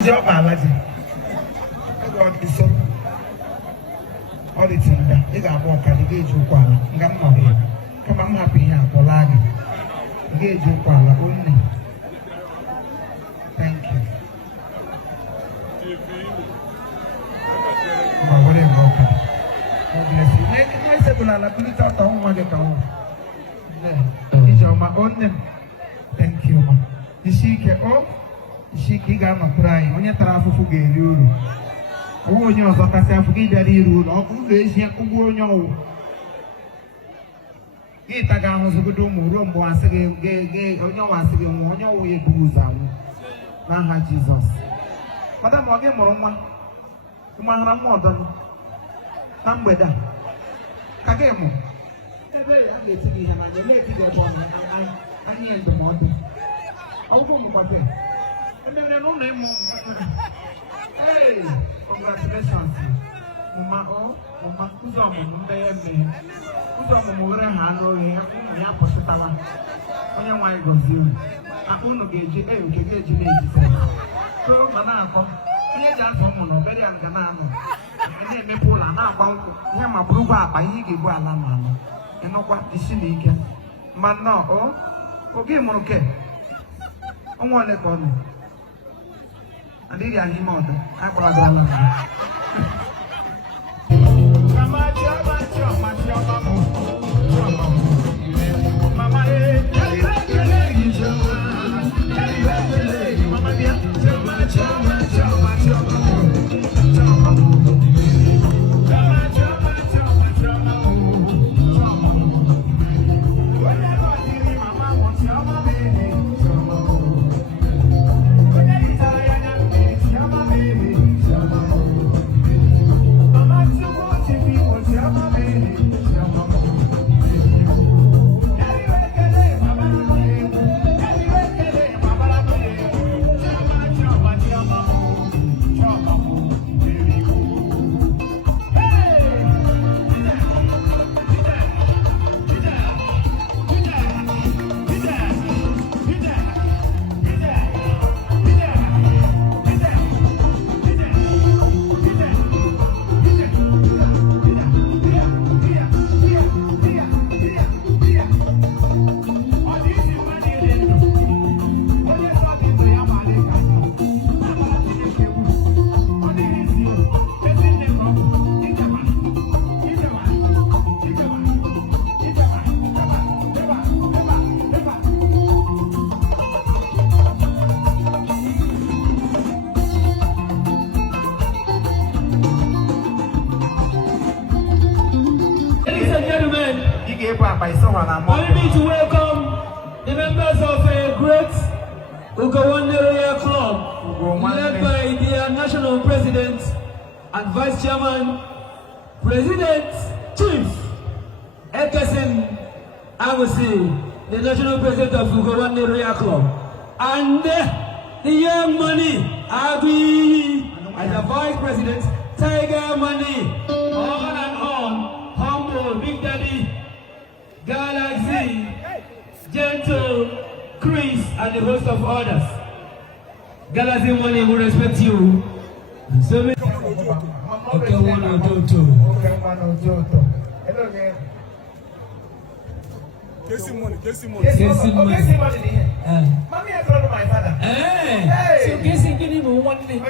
Job alaji. God is so. All the things that they got more candidate to Kuala. Ngam here. Come I'm happy here for lag. Engage you Kuala only. Thank you. God bless you. I say Kuala, put it out the home market. It's my own name. Thank you, ma. You see, Ishiki gama cry, onye tarafu fuge yuru. Onye ozo kasi afugi dari yuru, okundu eshi akubu onye owu. Gita gamu zugudu murombo asige onye owu asige onye owu yebuza wu. N'aha Jesus. Madam oge mụrụ nwa. Ụmụ ahara mmụọ ọdọ na mgbede a. Kage mụ. Ebe ya ga-eti gị ihe n'anya, na-eti gị ebe ọ na ahịa ndụmọdụ. Akwụkwọ mụkwabe. Hey, congratulations. Mama, Uzo Mumbe, Uzo Mumure Hano, Yapositala. Only one goes you. I won't get you, get you. So, Manako, I just want very uncanano. And then they pull an apple, Yama Bruba, by Higi Gualamano. And no what is she? Man, no, okay, Moke. I want to call me. I did a him out. I got a dollar. Permit me to welcome the members of a great Ugawande Club, led by their national president and vice chairman, President Chief Ekesen Agusi, the national president of Ugawande Club, and the young money Agui, as the vice president, Tiger Money, on and on, humble, Big Daddy, Galaxy, Gentle, Chris, and the host of others. Galaxy Money will respect you. So many. Okay, one or two. Hello there. Casey money. Mommy, I told my father. Hey. So Casey give him one day.